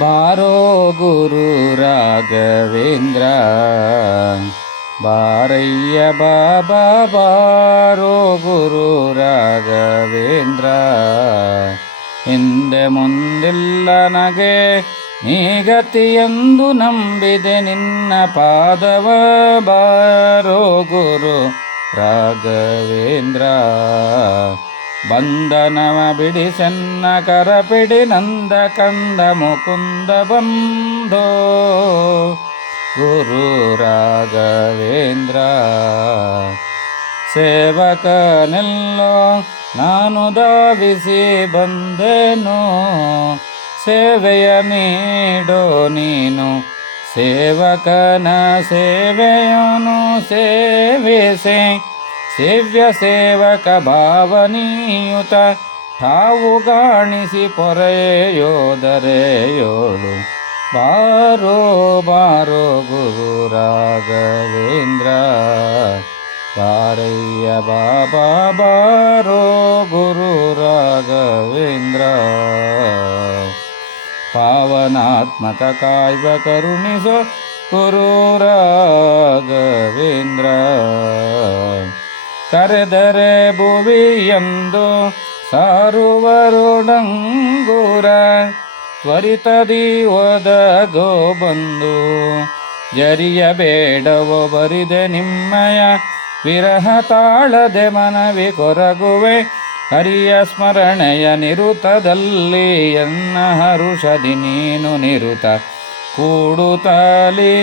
ಬಾರೋ ಗುರು ರಾಘವೇಂದ್ರ, ಬಾರಯ್ಯ ಬಾಬಾ ಬಾರೋ ಗುರು ರಾಘವೇಂದ್ರ. ಹಿಂದೆ ಮುಂದಿಲ್ಲ ನಗೆ ನೀ ಗತಿಯೆಂದು ನಂಬಿದೆ ನಿನ್ನ ಪಾದವ, ಬಾರೋ ಗುರು ರಾಘವೇಂದ್ರ. ಬಂಧನವ ಬಿಡಿಸೆನ್ನ ಕರಪಿಡಿ ನಂದ ಕಂದ ಮುಕುಂದ ಬಂಧೋ ಗುರು ರಾಘವೇಂದ್ರ. ಸೇವಕನೆಲ್ಲೋ ನಾನು ಧಾವಿಸಿ ಬಂದೆನು, ಸೇವೆಯ ನೀಡೋ ನೀನು ಸೇವಕನ ಸೇವೆಯನು ಸೇವಿಸೆ. ಸೇವ್ಯ ಸೇವಕ ಭಾವನೀಯುತ ಠಾವು ಗಾಣಿಸಿ ಪೊರೆಯೋದರೆಯೋಳು, ಬಾರೋ ಬಾರೋ ಗುರು ರಾಘವೇಂದ್ರ. ಬಾರಯ್ಯ ಬಾಬಾ ಬಾರೋ ಗುರು ರಾಘವೇಂದ್ರ. ಪಾವನಾತ್ಮಕ ಕಾಯ್ವ ಕರುಣಿಸೋ ಗುರು ರಾಘವೇಂದ್ರ. ಕರೆದರೆ ಭುವಿಯೆಂದು ಸಾರುವರು ಡಂಗೂರ, ತ್ವರಿತದಿ ಒದಗೋ ಬಂದು ಜರಿಯಬೇಡವೋ ಬರಿದೆ ನಿಮ್ಮಯ ವಿರಹ ತಾಳದೆ ಮನವಿ ಕೊರಗುವೆ. ಹರಿಯ ಸ್ಮರಣೆಯ ನಿರುತದಲ್ಲಿ ಎನ್ನ ಹರುಷದಿ ನೀನು ನಿರುತ ಕೂಡುತ್ತಲಿ,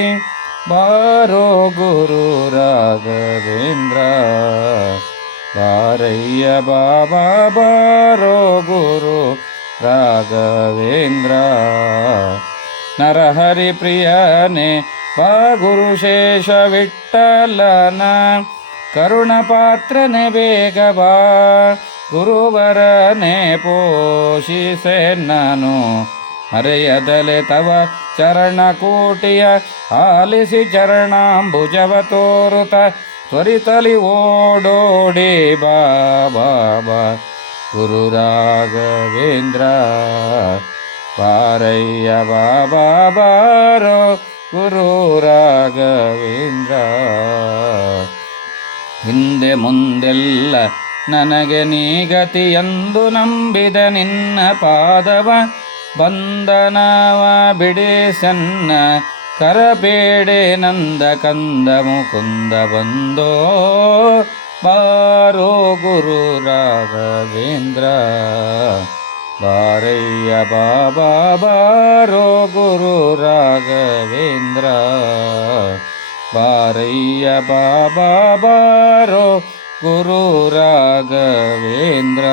ಬಾರೋ ಗುರು ರಾಘವೇಂದ್ರ. ಬಾರಯ್ಯ ಬಾಬಾ ಬಾರೋ ಗುರು ರಾಘವೇಂದ್ರ. ನರಹರಿ ಪ್ರಿಯನೇ ಬಾ ಗುರು ಶೇಷ ವಿಠ್ಠಲನ, ಕರುಣ ಪಾತ್ರನೆ ಬೇಗ ಬಾ ಗುರುವರನೆ ಪೋಷಿಸೆ ನಾನು. ಮರೆಯದಲೆ ತವ ಚರಣ ಕೋಟಿಯ ಆಲಿಸಿ ಚರಣಾಂಬುಜವ ತೋರುತ, ತ್ವರಿತಲಿ ಓಡೋಡಿ ಬಾ ಬಾಬಾ ಗುರು ರಾಘವೇಂದ್ರ. ಬಾರಯ್ಯ ಬಾಬಾ ಬಾರೋ ಗುರು ರಾಘವೇಂದ್ರ. ಹಿಂದೆ ಮುಂದೆಲ್ಲ ನನಗೆ ನೀ ಗತಿಯೆಂದು ನಂಬಿದ ನಿನ್ನ ಪಾದವ, ಬಂಧನವ ಬಿಡಿಸೆನ್ನ ಕರಬೇಡೆ ನಂದ ಕಂದ ಮುಕುಂದ ಬಂದೋ, ಬಾರೋ ಗುರು ರಾಘವೇಂದ್ರ. ಬಾರಯ್ಯ ಬಾಬಾ ಬಾರೋ ಗುರು ರಾಘವೇಂದ್ರ. ಬಾರಯ್ಯ ಬಾಬಾ ಬಾರೋ ಗುರು ರಾಘವೇಂದ್ರ.